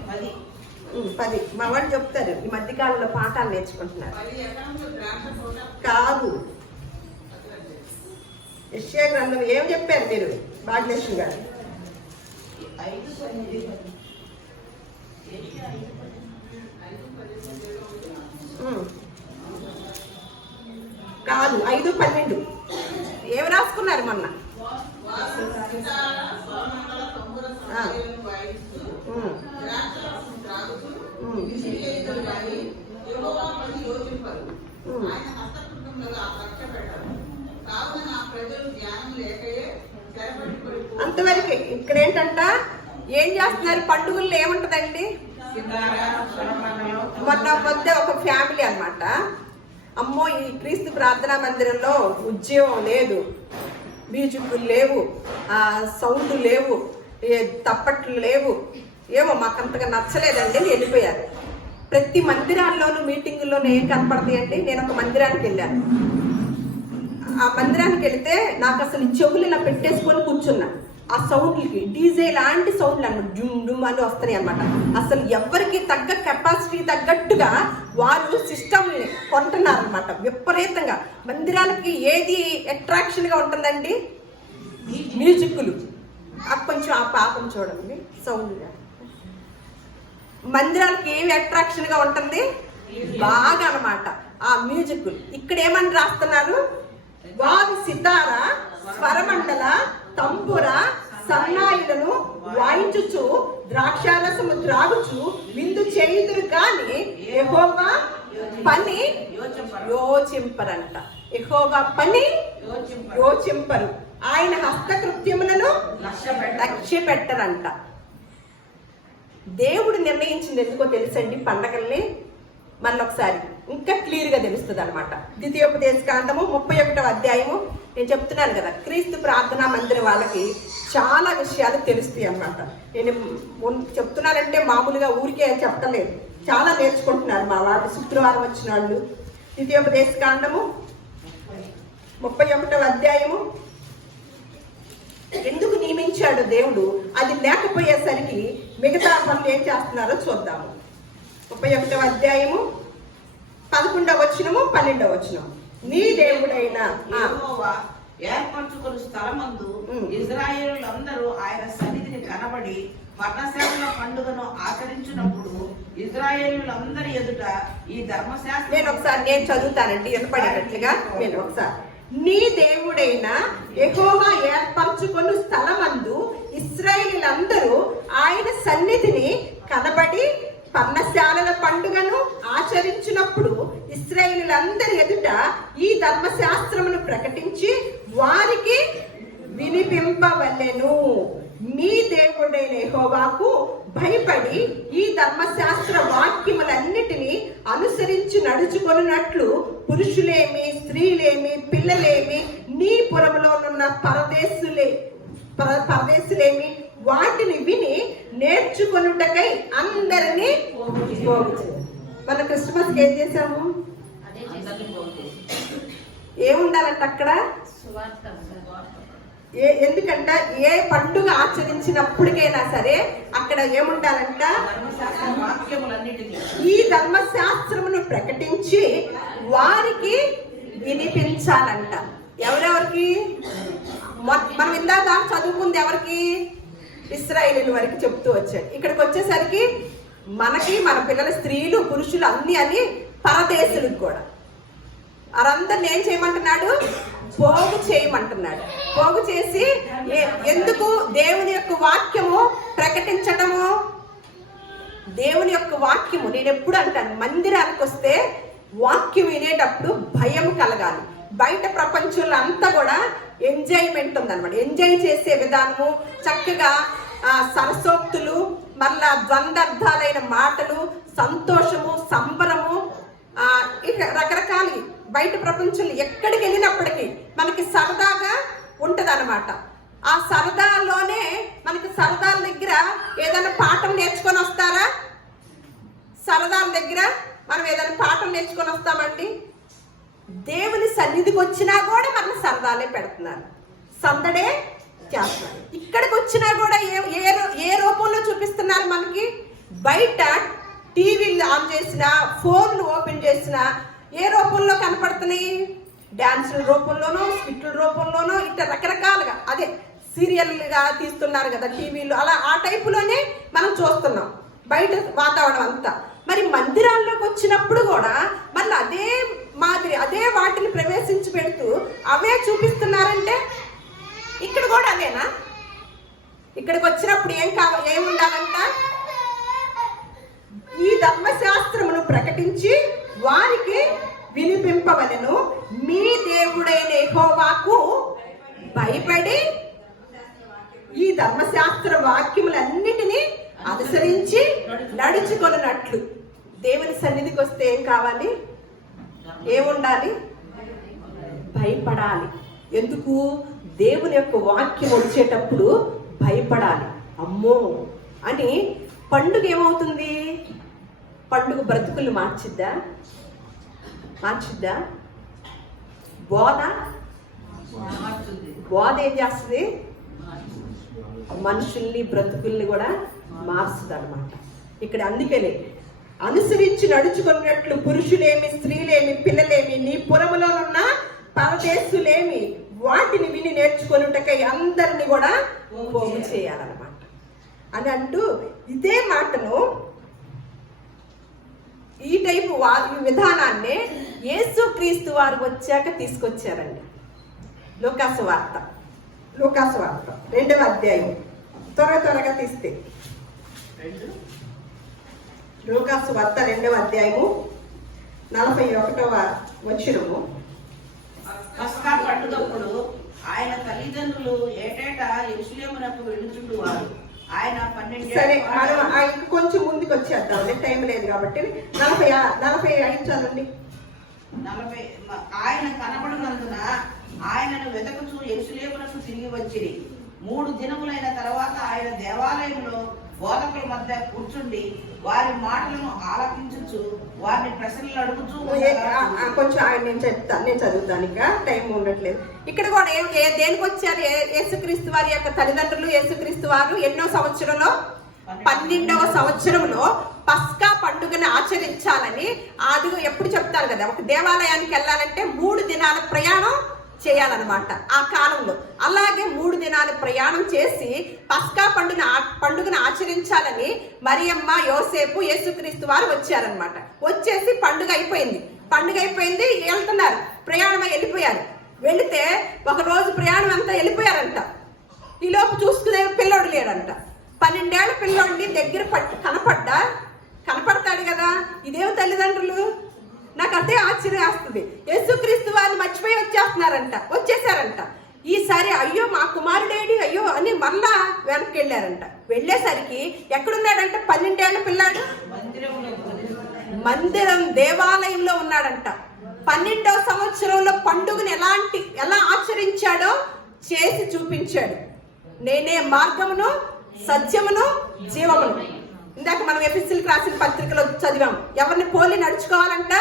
10. 10 మా వాళ్ళు చెప్తారు ఈ మధ్యకాలంలో పాఠాలు నేర్చుకుంటున్నారు. కాదు, యెషయా గ్రంథం ఏం చెప్పారు మీరు భాగ్యలక్ష్మి గారు? 5:9. కాదు, 5:12 ఏం రాసుకున్నారు మొన్న? అంతవరకు ఇక్కడ ఏంటంట, ఏం చేస్తున్నారు పండుగల్లో ఏముంటదండి? మొన్న మధ్య ఒక ఫ్యామిలీ అన్నమాట, అమ్మో ఈ క్రీస్తు ప్రార్థనా మందిరంలో ఉద్యోగం లేదు, మ్యూజిక్లు లేవు, సౌండ్ లేవు, తప్పట్లు లేవు, ఏమో మాకంతగా నచ్చలేదండి అని వెళ్ళిపోయారు. ప్రతి మందిరాల్లోనూ మీటింగుల్లోనూ ఏం కనపడతాయండి? నేను ఒక మందిరానికి వెళ్ళాను. ఆ మందిరానికి వెళితే నాకు అసలు చెవులు ఇలా పెట్టేసుకొని కూర్చున్నా. ఆ సౌండ్లకి డీజే లాంటి సౌండ్లు అన్నమాట, జుమ్ డుమ్ అని వస్తాయి అనమాట. అసలు ఎవరికి తగ్గ కెపాసిటీ తగ్గట్టుగా వారు సిస్టమ్ని కొంటున్నారనమాట విపరీతంగా. మందిరాలకి ఏది అట్రాక్షన్ గా ఉంటుందండి? మ్యూజిక్లు. కొంచెం ఆ పాపం చూడండి, సౌండ్. మందిరాలకి ఏమి అట్రాక్షన్ గా ఉంటుంది? బాగా అన్నమాట ఆ మ్యూజిక్. ఇక్కడ ఏమని రాస్తున్నారు? వారి సితార, స్వరమండల, తంబుర, సన్నాయిలను వాయించుచు ద్రాక్షారసము త్రాగుచు విందు చేయుదురు గాని యెహోవా పని యోచింపరంట. యెహోవా పని యోచింపరు, ఆయన హస్తకృత్యములను లక్ష్య పెట్టరంట. దేవుడు నిర్ణయించింది ఎందుకో తెలుసండి పండగల్ని? మళ్ళీ ఒకసారి ఇంకా క్లియర్ గా తెలుస్తుంది అనమాట. ద్వితీయోపదేశకాండము 31వ అధ్యాయము. నేను చెప్తున్నాను కదా, క్రీస్తు ప్రార్థనా మందిరం వాళ్ళకి చాలా విషయాలు తెలుస్తాయి అన్నమాట. నేను చెప్తున్నానంటే మామూలుగా ఊరికే చెప్పలేదు, చాలా నేర్చుకుంటున్నారు మా వాళ్ళు. శుక్రవారం వచ్చిన వాళ్ళు ద్వితీయోపదేశకాండము 31వ అధ్యాయము. ఎందుకు నియమించాడు దేవుడు? అది లేకపోయేసరికి మిగతా పనులు ఏం చేస్తున్నారో చూద్దాము. 31వ అధ్యాయము 11వ వచనము 12వ వచనం. నీ దేవుడైన యెహోవా ఏర్పరచుకున్న స్థలమందు ఇశ్రాయేలులందరూ ఆయన సన్నిధిని కనబడి పర్ణశాలల పండుగను ఆచరించినప్పుడు ఇశ్రాయేలులందరి ఎదుట ఈ ధర్మశాస్త్రం నేను చదువుతానండి వినపడేటట్లుగా. నేను ఒకసారి, నీ దేవుడైన యెహోవా ఏర్పరచుకున్న స్థలమందు ఇశ్రాయేలీయులందరూ ఆయన సన్నిధిని కనబడి పర్ణశాలల పండుగను ఆచరించినప్పుడు ఇశ్రాయేలీయులందరి ఎదుట ఈ ధర్మశాస్త్రమును ప్రకటించి వారికి వినిపింపవలెను. మీ దేవుడైన యెహోవాకు భయపడి ఈ ధర్మశాస్త్ర వాక్యములన్నిటినీ అనుసరించి నడుచుకొనున్నట్లు పురుషులేమి, స్త్రీలేమి, పిల్లలేమి, నీ పురములోనున్న పరదేశులేమి వాటిని విని నేర్చుకొనుటకై అందరినీ మన క్రిస్మస్కి ఏం చేశాము? ఏముండాలంట అక్కడ? ఎందుకంటే ఏ పండుగ ఆచరించినప్పటికైనా సరే అక్కడ ఏముండాలంట? ఈ ధర్మశాస్త్రమును ప్రకటించి వారికి వినిపించాలంట. ఎవరెవరికి? మనం ఇందాక చదువుకుంది ఎవరికి? ఇశ్రాయేలీయుల వరకు చెప్తూ వచ్చాడు. ఇక్కడికి వచ్చేసరికి మనకి, మన పిల్లల, స్త్రీలు, పురుషులు అన్ని అని పరదేశులకు కూడా వారందరిని ఏం చేయమంటున్నాడు? పోగు చేయమంటున్నాడు. పోగు చేసి ఎందుకు? దేవుని యొక్క వాక్యము ప్రకటించటము. దేవుని యొక్క వాక్యము, నేను ఎప్పుడు అంటాను, మందిరానికి వస్తే వాక్యం వినేటప్పుడు భయం కలగాలి. బయట ప్రపంచంలో అంతా కూడా ఎంజాయ్మెంట్ ఉందన్నమాట. ఎంజాయ్ చేసే విధానము, చక్కగా సరసోక్తులు, మళ్ళా ద్వంద్వార్థాలైన మాటలు, సంతోషము, సంబరము, ఇక రకరకాల బయట ప్రపంచంలో ఎక్కడికి వెళ్ళినప్పటికీ మనకి సరదాగా ఉంటది అనమాట. ఆ సరదాలోనే మనకి సరదాల దగ్గర ఏదైనా పాఠం నేర్చుకొని వస్తారా? సరదాల దగ్గర మనం ఏదైనా పాఠం నేర్చుకొని వస్తామండి? దేవుని సన్నిధికి వచ్చినా కూడా మనకు సరదాలే పెడుతున్నారు, సందడే చేస్తున్నారు. ఇక్కడికి వచ్చినా కూడా ఏ రూపంలో చూపిస్తున్నారు మనకి? బయట టీవీలు ఆన్ చేసినా, ఫోన్లు ఓపెన్ చేసినా ఏ రూపంలో కనపడుతున్నాయి? డాన్సుల రూపంలోనో, స్కిట్ల రూపంలోనో, ఇట్లా రకరకాలుగా అదే సీరియల్గా తీస్తున్నారు కదా టీవీలో, అలా ఆ టైపులోనే మనం చూస్తున్నాం బయట వాతావరణం అంతా. మరి మందిరాల్లోకి వచ్చినప్పుడు కూడా మళ్ళీ అదే మాదిరి అదే వాటిని ప్రవేశించి పెడుతూ అవే చూపిస్తున్నారంటే ఇక్కడ కూడా అదేనా? ఇక్కడికి వచ్చినప్పుడు ఏం ఉండాలంట? ఈ ధర్మశాస్త్రమును ప్రకటించి వారికి వినిపింపవలెను, మీ దేవుడైన యెహోవాకు భయపడి ఈ ధర్మశాస్త్ర వాక్యములన్నిటినీ అనుసరించి నడుచుకొనున్నట్లు. దేవుని సన్నిధికి వస్తే ఏం కావాలి? ఏముండాలి? భయపడాలి. ఎందుకు? దేవుని యొక్క వాక్యం వచ్చేటప్పుడు భయపడాలి. అమ్మో అని. పండుగ ఏమవుతుంది? పండుగ బ్రతుకులు మార్చిద్దా? బోధ ఏం చేస్తుంది? మనుషుల్ని బ్రతుకుల్ని కూడా మారుస్తుంది అనమాట. ఇక్కడ అందుకనే అనుసరించి నడుచుకున్నట్లు పురుషులేమి, స్త్రీలేమి, పిల్లలేమి, నీ పురములోనున్న పరదేశులేమి వాటిని విని నేర్చుకొనుటకై అందరిని కూడా పోగు చేయాలన్నమాట అని అంటూ ఇదే మాటను, ఈ టైపు విధానాన్ని యేసుక్రీస్తు వారు వచ్చాక తీసుకొచ్చారండి. లూకాసు వార్త 2వ అధ్యాయం త్వరగా తీస్తే, లూకాసు వార్త 2వ అధ్యాయము 41వ వచనము. పస్కా పండుగప్పుడు ఆయన తల్లిదండ్రులు ఏటేటా యెరూషలేమునకు వెళ్ళుచుండువారు. ఆయన 12 సరే, మనం కొంచెం ముందుకు వచ్చేద్దాం, టైం లేదు కాబట్టి. 45 చదవండి. 40 ఆయన కనబడినందున ఆయనను వెతకుచూ యెరూషలేమునకు తిరిగి వచ్చిరి. 3 దినములైన తర్వాత ఆయన దేవాలయంలో బోధకుల మధ్య కూర్చుండి వారి మాటలను ఆలకించుచు వారిని ప్రశ్నలు అడుగుచూ. కొంచెం నేను చదువుతాను, ఇంకా టైం ఉండట్లేదు. ఇక్కడ కూడా దేనికి వచ్చారు? యేసుక్రీస్తు వారి యొక్క తల్లిదండ్రులు. యేసుక్రీస్తు వారు ఎన్నో సంవత్సరంలో? 12వ సంవత్సరంలో పస్కా పండుగను ఆచరించాలని ఆదిగా ఎప్పుడు చెప్తారు కదా. ఒక దేవాలయానికి వెళ్ళాలంటే 3 దినాల ప్రయాణం చేయాలన్నమాట ఆ కాలంలో. అలాగే 3 దినాల ప్రయాణం చేసి పస్కా పండుగను ఆచరించాలని మరియమ్మ, యోసేపు, యేసుక్రీస్తు వారు వచ్చారనమాట. వచ్చేసి పండుగ అయిపోయింది, వెళ్తున్నారు, ప్రయాణమై వెళ్ళిపోయారు. వెళితే ఒక రోజు ప్రయాణం అంతా వెళ్ళిపోయారంట. ఈలోపు చూసుకునే పిల్లోడు లేడంట. 12 ఏళ్ల పిల్లోడిని దగ్గర కనపడతాడు కదా. ఇదేం తల్లిదండ్రులు? నాకు అదే ఆశ్చర్యం వస్తుంది. యేసుక్రీస్తు వారిని మర్చిపోయి వచ్చేసారంట. ఈసారి అయ్యో మా కుమారుడేడి అయ్యో అని మళ్ళా వెనక్కి వెళ్ళారంట. వెళ్ళేసరికి ఎక్కడున్నాడంట? 12 ఏళ్ల పిల్లాడు మందిరం దేవాలయంలో ఉన్నాడంట. 12వ సంవత్సరంలో పండుగను ఎలా ఆచరించాడో చేసి చూపించాడు. నేనే మార్గమును, సత్యమును, జీవమును. ఇందాక మనం ఎఫెసీయులకు రాసిన పత్రికలో చదివాం. ఎవరిని పోలి నడుచుకోవాలంట?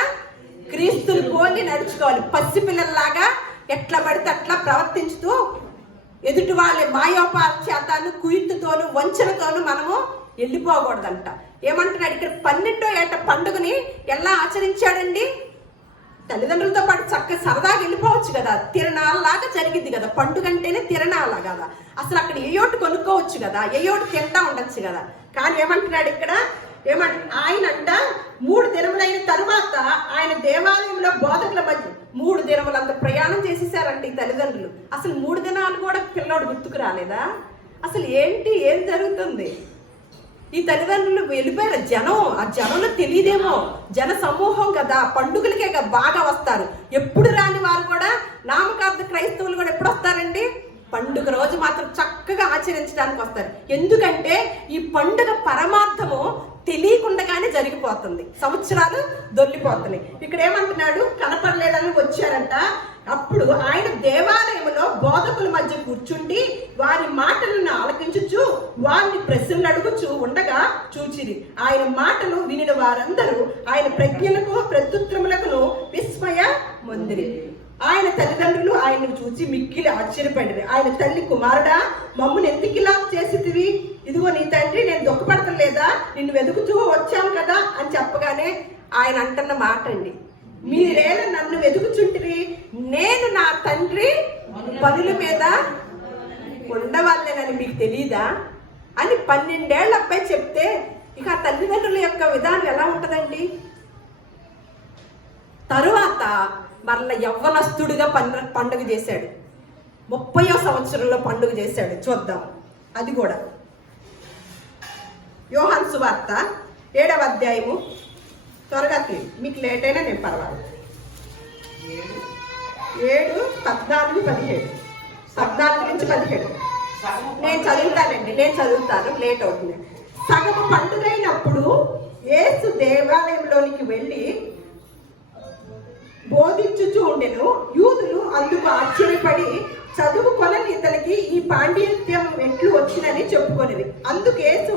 క్రీస్తుని పోలి నడుచుకోవాలి. పసిపిల్లల్లాగా ఎట్లా పడితే అట్లా ప్రవర్తించుతూ ఎదుటి వాళ్ళ మాయోపాఖ్యాతాన్ని, కుయుత్తుతోను, వంచనతోను మనము వెళ్ళిపోకూడదంట. ఏమంటున్నాడు ఇక్కడ? 12వ ఏట పండుగని ఎలా ఆచరించాడండి? తల్లిదండ్రులతో పాటు చక్కగా సరదాగా వెళ్ళిపోవచ్చు కదా. తిరణాలలాగా జరిగింది కదా. పండుగ అంటేనే తిరణాల కదా. అసలు అక్కడ ఏయోటి కొనుక్కోవచ్చు కదా, ఏయోటి తింటా ఉండొచ్చు కదా. కానీ ఏమంటున్నాడు ఇక్కడ? ఆయనంట 3 దినములైన తరువాత ఆయన దేవాలయంలో బోధకుల మధ్య 3 దినములంత ప్రయాణం చేసేసారంట ఈ తల్లిదండ్రులు. అసలు 3 దినాలు కూడా పిల్లోడు గుర్తుకు రాలేదా? అసలు ఏం జరుగుతుంది? ఈ తల్లిదండ్రులు వెళ్ళిపోయారు. ఆ జనంలో తెలియదేమో, జన సమూహం కదా, పండుగలకే బాగా వస్తారు. ఎప్పుడు రాని వారు కూడా, నామకార్థ క్రైస్తవులు కూడా ఎప్పుడు వస్తారండి? పండుగ రోజు మాత్రం చక్కగా ఆచరించడానికి వస్తారు. ఎందుకంటే ఈ పండుగ పరమార్థము తెలియకుండానే జరిగిపోతుంది, సంవత్సరాలు దొల్లిపోతున్నాయి. ఇక్కడ ఏమంటున్నాడు? కనపడలేదని వచ్చారంట. అప్పుడు ఆయన దేవాలయంలో బోధకుల మధ్య కూర్చుండి వారి మాటలను ఆలకించుచు వారిని ప్రశ్నలు అడుగుచు ఉండగా చూచిరి. ఆయన మాటలు వినిన వారందరూ ఆయన ప్రజ్ఞలకు ప్రత్యుత్తరములకు విస్మయ పొందిరి. ఆయన తల్లిదండ్రులు ఆయనను చూసి మిక్కిలి ఆశ్చర్యపడింది. ఆయన తల్లి, కుమారుడా, మమ్మల్ని ఎందుకు ఇలా చేసితివి? ఇదిగో నీ తండ్రి నేను దుఃఖపడతలేదా? నిన్ను వెతుకుతూ వచ్చాను కదా అని చెప్పగానే ఆయన అంటున్న మాట అండి, మీరేలా నన్ను వెతుకుచుంటిరి? నేను నా తండ్రి పనుల మీద ఉండవాళ్ళేనని మీకు తెలియదా అని 12 ఏళ్ల అబ్బాయి చెప్తే ఇక ఆ తల్లిదండ్రుల యొక్క విధానం ఎలా ఉంటుందండి? తరువాత మరలా యవ్వనస్తుడిగా పండుగ చేశాడు. 30వ సంవత్సరంలో పండుగ చేశాడు. చూద్దాం అది కూడా. యోహాను సువార్త 7వ అధ్యాయము. త్వరగా మీకు లేట్ అయినా నేను పర్వాలేదు. 7, 14, 17. 14 నుంచి 17 నేను చదువుతాను, లేట్ అవుతుంది. సగము పండుగైనప్పుడు యేసు దేవాలయంలోనికి వెళ్ళి బోధించుచూ ఉండెను. యూదులు అందుకు ఆశ్చర్యపడి చదువుకొనని ఇతనికి ఈ పాండిత్యం ఎట్లు వచ్చినని చెప్పుకొనివి. అందుకు యేసు,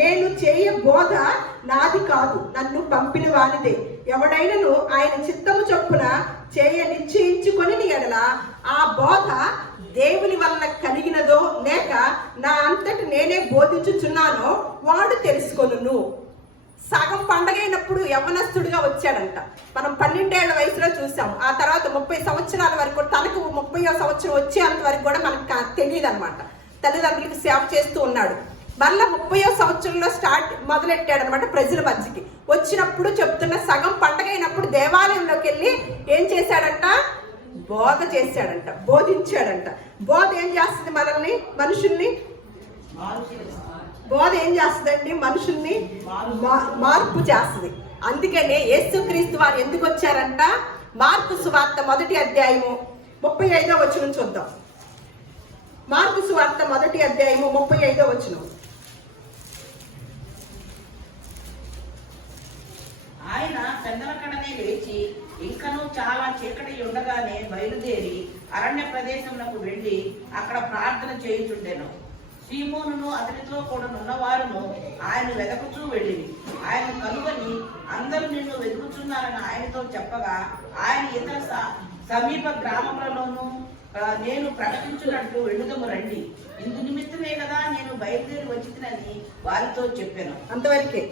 నేను చేయ బోధ నాది కాదు, నన్ను పంపిన వానిదే. ఎవడైనను ఆయన చిత్తము చొప్పున చేయ నిశ్చయించుకొని ఎడల ఆ బోధ దేవుని వలన కలిగినదో లేక నా అంతటి నేనే బోధించుచున్నానో వాడు తెలుసుకొనును. సగం పండగైనప్పుడు యవ్వనస్తుడిగా వచ్చాడంట. మనం 12 ఏళ్ల వయసులో చూసాం. ఆ తర్వాత 30 సంవత్సరాల వరకు, తనకు 30వ సంవత్సరం వచ్చేంత వరకు కూడా మనకు తెలియదు అనమాట. తల్లిదండ్రులకు సేవ చేస్తూ ఉన్నాడు. మళ్ళా 30వ సంవత్సరంలో మొదలెట్టాడు అనమాట ప్రజల మధ్యకి. వచ్చినప్పుడు చెప్తున్న సగం పండగైనప్పుడు దేవాలయంలోకి వెళ్ళి ఏం చేశాడంట? బోధ చేశాడంట, బోధించాడంట. బోధ ఏం చేస్తుంది? మనుషుల్ని బోధ ఏం చేస్తుందండి? మనుషుల్ని మార్పు చేస్తుంది. అందుకనే యేసుక్రీస్తు వారు ఎందుకు వచ్చారంట? మార్కు సువార్త 1వ అధ్యాయము 35వ వచనం చూద్దాం. మార్కు సువార్త 1వ అధ్యాయము 35వ వచనం. ఆయన పెందలకడనే లేచి ఇంకనూ చాలా చీకటి ఉండగానే బయలుదేరి అరణ్య ప్రదేశమునకు వెళ్లి అక్కడ ప్రార్థన చేయుచుండెను. సీమోనును అతనితో కూడా ఉన్నవారును ఆయన వెదకుచూ వెళ్ళిరి. ఆయన కనుగొని అందరూ నిన్ను వెతుకుతున్నారని ఆయనతో చెప్పగా, ఆయన ఇతర సమీప గ్రామములలోనూ నేను ప్రకటించున్నట్టు వెళ్ళుదము రండి, ఇందు నిమిత్తమే కదా నేను బయలుదేరి వచ్చినని వారితో చెప్పాను. అంతవరకే.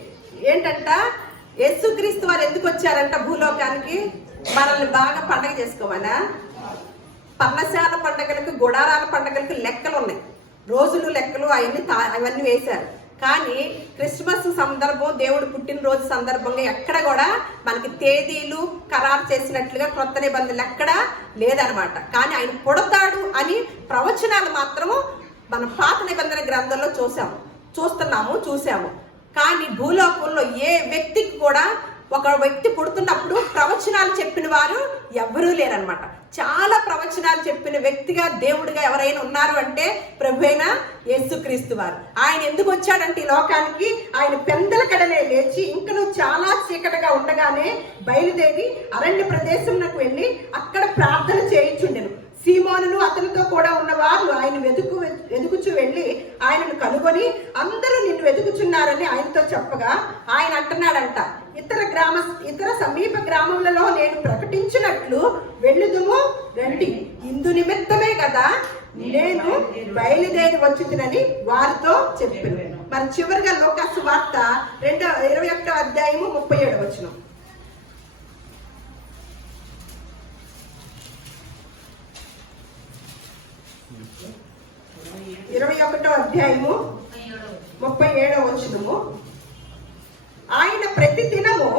ఏంటంట? యేసుక్రీస్తు వారు ఎందుకు వచ్చారంట భూలోకానికి? మనల్ని బాగా పండగ చేసుకోవాలా? పర్ణశాల పండగలకు, గుడారాల పండగలకు లెక్కలు ఉన్నాయి, రోజులు లెక్కలు అవన్నీ వేశారు. కానీ క్రిస్మస్ సందర్భం, దేవుడు పుట్టినరోజు సందర్భంగా ఎక్కడ కూడా మనకి తేదీలు ఖరారు చేసినట్లుగా క్రొత్త నిబంధనలు ఎక్కడా లేదనమాట. కానీ ఆయన పుడతాడు అని ప్రవచనాలు మాత్రము మన పాత నిబంధన గ్రంథంలో చూసాము. కానీ భూలోకంలో ఏ వ్యక్తికి కూడా ఒక వ్యక్తి పుడుతున్నప్పుడు ప్రవచనాలు చెప్పిన వారు ఎవ్వరూ లేరనమాట. చాలా ప్రవచనాలు చెప్పిన వ్యక్తిగా, దేవుడిగా ఎవరైనా ఉన్నారు అంటే ప్రభువైన యేసుక్రీస్తు వారు. ఆయన ఎందుకు వచ్చాడంటే ఈ లోకానికి? ఆయన పెందల కడలే లేచి ఇంకను చాలా చీకటిగా ఉండగానే బయలుదేరి అరణ్య ప్రదేశంలోకి వెళ్ళి అక్కడ ప్రార్థన చేయించుండెను. సీమోనును అతనితో కూడా ఉన్న వారు ఆయన వెతుకుచూ వెళ్ళి ఆయనను కనుగొని అందరూ నిన్ను వెతుకుచున్నారని ఆయనతో చెప్పగా ఆయన అంటున్నాడంట, ఇతర సమీప గ్రామములలో నేను ప్రకటించినట్లు వెళ్ళుదుము రండి, ఇందు నిమిత్తమే కదా నేను బయలుదేరి వచ్చునని వారితో చెప్పాను. మరి చివరిగా లూకా సువార్త 21వ అధ్యాయము 37వ వచనం. 21వ అధ్యాయము 37వ వచనము. ఆయన ప్రతి దినము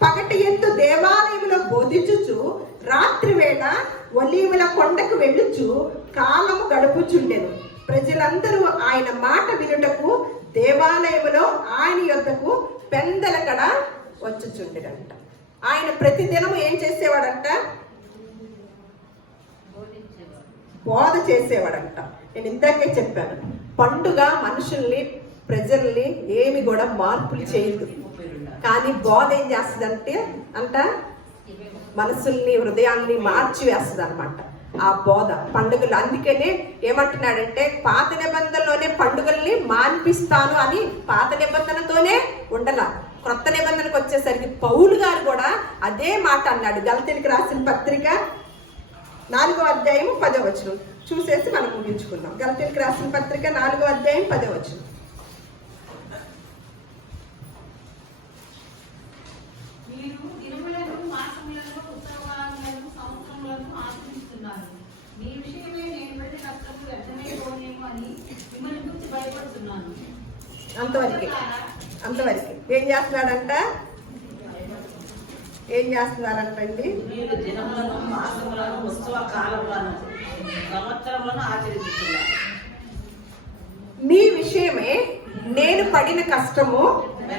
పగటి యందు దేవాలయంలో బోధించుచు రాత్రి వేళ ఒలీవల కొండకు వెళ్ళుచు కాలము గడుపుచుండెను. ప్రజలందరూ ఆయన మాట వినుటకు దేవాలయములో ఆయన యొద్దకు పెందలకడ వచ్చుచుండెనంట. ఆయన ప్రతి దినము ఏం చేసేవాడంట? బోధ చేసేవాడంట. నేను ఇందాకే చెప్పాను, పండుగ మనుషుల్ని, ప్రజల్ని ఏమి కూడా మార్పులు చేయదు. కానీ బోధ ఏం చేస్తుందంటే మనసుల్ని, హృదయాల్ని మార్చి వేస్తుంది అనమాట ఆ బోధ, పండుగలు. అందుకనే ఏమంటున్నాడంటే పాత నిబంధనలోనే పండుగల్ని మాన్పిస్తాను అని పాత నిబంధనతోనే ఉండలా. క్రొత్త నిబంధనకు వచ్చేసరికి పౌలు గారు కూడా అదే మాట అన్నాడు. గలతీయులకు రాసిన పత్రిక 4వ అధ్యాయం 10వ వచనం చూసేసి మనం ముగించుకుందాం. గలతీయులకు రాసిన పత్రిక 4వ అధ్యాయం 10వ వచనం. మీరు దినములను, మాసములను, ఉత్సవాలను, సంవత్సరములను ఆచరిస్తున్నారు. మీ విషయమే నేను పడిన కష్టము వ్యర్థమైపోనేమో అని మిమ్మల్ని గురించి భయపడుతున్నాను. అంతవరకు ఏం చేస్తున్నారంటండి? మీరు దినములను, మాసములను, ఉత్సవ కాలములను, సంవత్సరములను ఆచరిస్తున్నారు. మీ విషయమే నేను పడిన కష్టము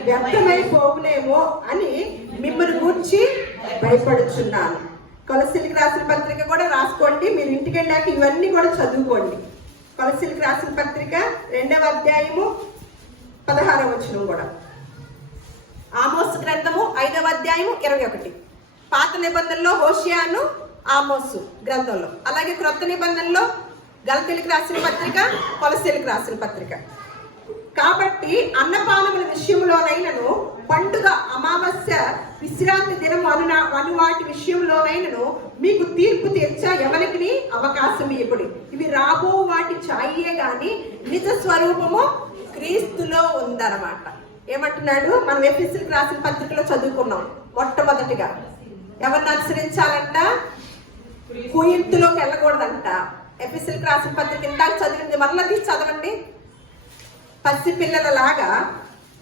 వ్యర్థమైపోవునేమో అని మిమ్మల్ని గూర్చి భయపడుచున్నాను. కొలస్సీలకు రాసిన పత్రిక కూడా రాసుకోండి. మీరు ఇంటికి వెళ్ళాక ఇవన్నీ కూడా చదువుకోండి. కొలస్సీలకు రాసిన పత్రిక 2వ అధ్యాయము 16వ వచనం కూడా. ఆమోస్ గ్రంథము 5వ అధ్యాయము 21. పాత నిబంధనలో హోషేయను, ఆమోసు గ్రంథంలో, అలాగే క్రొత్త నిబంధనలో గలతీయులకు రాసిన పత్రిక, కొలస్సీలకు రాసిన పత్రిక. కాబట్టి అన్నపానముల విషయంలోనైనను, పండుగ, అమావాస్య, విశ్రాంతి దినం అను వాటి విషయంలోనైనను మీకు తీర్పు తీర్చ ఎవరికి అవకాశం ఇవ్వడు. ఇవి రాబో వాటి ఛాయే గాని నిజ స్వరూపము క్రీస్తులో ఉందన్నమాట. ఏమంటున్నాడు? మనం ఎఫెసీయులకు రాసిన పత్రికలో చదువుకున్నాం. మొట్టమొదటిగా ఎవరిని అనుసరించాలంట? కుయుక్తులోకి వెళ్ళకూడదంట. ఎఫెసీయులకు రాసిన పత్రిక ఇందాక చదివింది మరలా తీసి చదవండి. పసిపిల్లల లాగా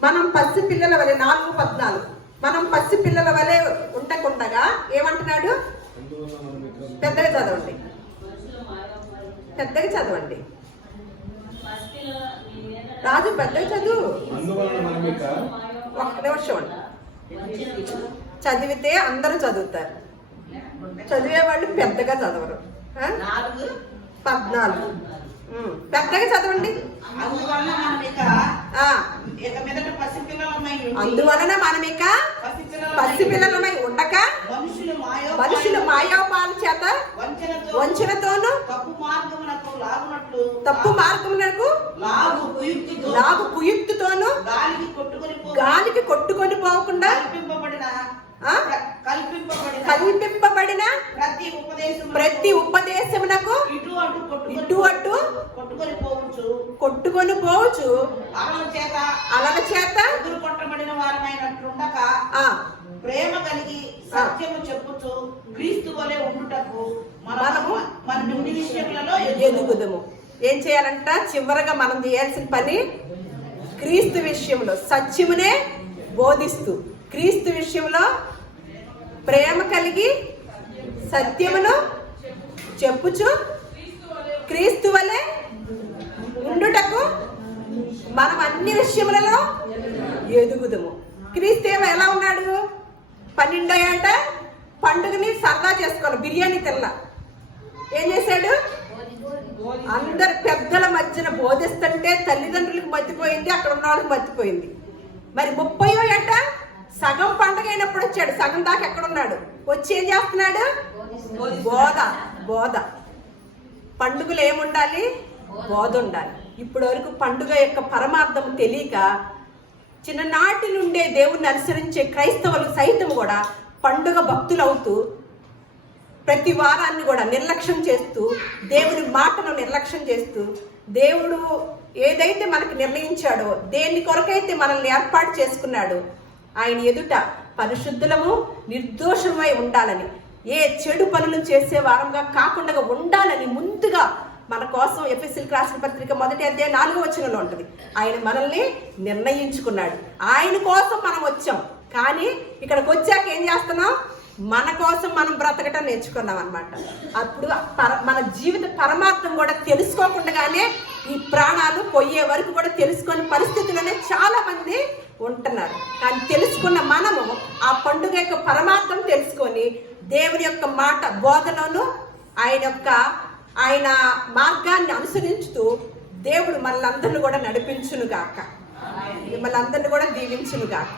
మనం పసిపిల్లల వలె 4:14 మనం పసిపిల్లల వలె ఉండకుండగా ఏమంటున్నాడు? పెద్దగా చదవండి, పెద్దగా చదవండి రాజు, పెద్దగా చదువు. ఒక్క నిమిషం చదివితే అందరూ చదువుతారు, చదివే వాళ్ళు పెద్దగా చదవరు. 14 పెద్దగా చదవండి. అందువలన మనం ఇక పసిపిల్లలమై ఉండక మనుషులు మాయోపాల చేత వంచనతోను తప్పు మార్గమునకు లాగు కుయుక్తితోను గాలికి కొట్టుకొని పోకుండా కల్పింపబడిన ప్రతి ఉపదేశమునకు ఇటు అటు కొట్టుకొని పోవచ్చు అలల చేత కొట్టబడిన వారమైనట్లుండక ప్రేమ కలిగి సత్యము చెప్పుచు క్రీస్తు వలె ఉండుటకు మనము మన నుండి విషయములలో ఎదుగుదము. ఏం చేయాలంట? చివరగా మనం చేయాల్సిన పని క్రీస్తు విషయంలో సత్యమునే బోధిస్తూ, క్రీస్తు విషయంలో ప్రేమ కలిగి సత్యమును చెప్పుచు క్రీస్తు వలె ఉండుటకు మనం అన్ని విషయములలో ఎదుగుదము. క్రీస్తు ఎలా ఉన్నాడు? 12వ ఏట పండుగని సరదా చేసుకోవాలి, బిర్యానీ తినలా. ఏం చేశాడు? అందరు పెద్దల మధ్యన బోధిస్తుంటే తల్లిదండ్రులకు మర్చిపోయింది, అక్కడ ఉన్న వాళ్ళకి మర్చిపోయింది. మరి 30వ ఏట సగం పండుగ అయినప్పుడు వచ్చాడు, సగం దాకా ఎక్కడున్నాడు? వచ్చి ఏం చేస్తున్నాడు? బోధ. పండుగలు ఏముండాలి? బోధ ఉండాలి. ఇప్పటి వరకు పండుగ యొక్క పరమార్థం తెలియక చిన్ననాటి నుండే దేవుణ్ణి అనుసరించే క్రైస్తవులు సైతం కూడా పండుగ భక్తులు అవుతూ ప్రతి వారాన్ని కూడా నిర్లక్ష్యం చేస్తూ, దేవుని మాటను నిర్లక్ష్యం చేస్తూ, దేవుడు ఏదైతే మనకు నిర్ణయించాడో, దేని కొరకైతే మనల్ని ఏర్పాటు చేసుకున్నాడో ఆయన ఎదుట పరిశుద్ధులము నిర్దోషమై ఉండాలని, ఏ చెడు పనులు చేసే వారంగా కాకుండా ఉండాలని ముందుగా మన కోసం ఎఫెసీయులకు రాసిన పత్రిక 1వ అధ్యాయం 4వ వచనంలో ఉంటుంది. ఆయన మనల్ని నిర్ణయించుకున్నాడు. ఆయన కోసం మనం వచ్చాం. కానీ ఇక్కడికి వచ్చాక ఏం చేస్తున్నాం? మన కోసం మనం బ్రతకటం నేర్చుకున్నాం అన్నమాట. అప్పుడు మన జీవిత పరమార్థం కూడా తెలుసుకోకుండానే ఈ ప్రాణాలు పోయే వరకు కూడా తెలుసుకునే పరిస్థితుల్లోనే చాలా మంది ఉంటున్నారు. కానీ తెలుసుకున్న మనము ఆ పండుగ యొక్క పరమార్థం తెలుసుకొని దేవుని యొక్క మాట బోధనను ఆయన మార్గాన్ని అనుసరించుతూ దేవుడు మనల్ని అందరిని కూడా నడిపించును గాక, మిమ్మల్ని అందరిని కూడా దీవించును గాక.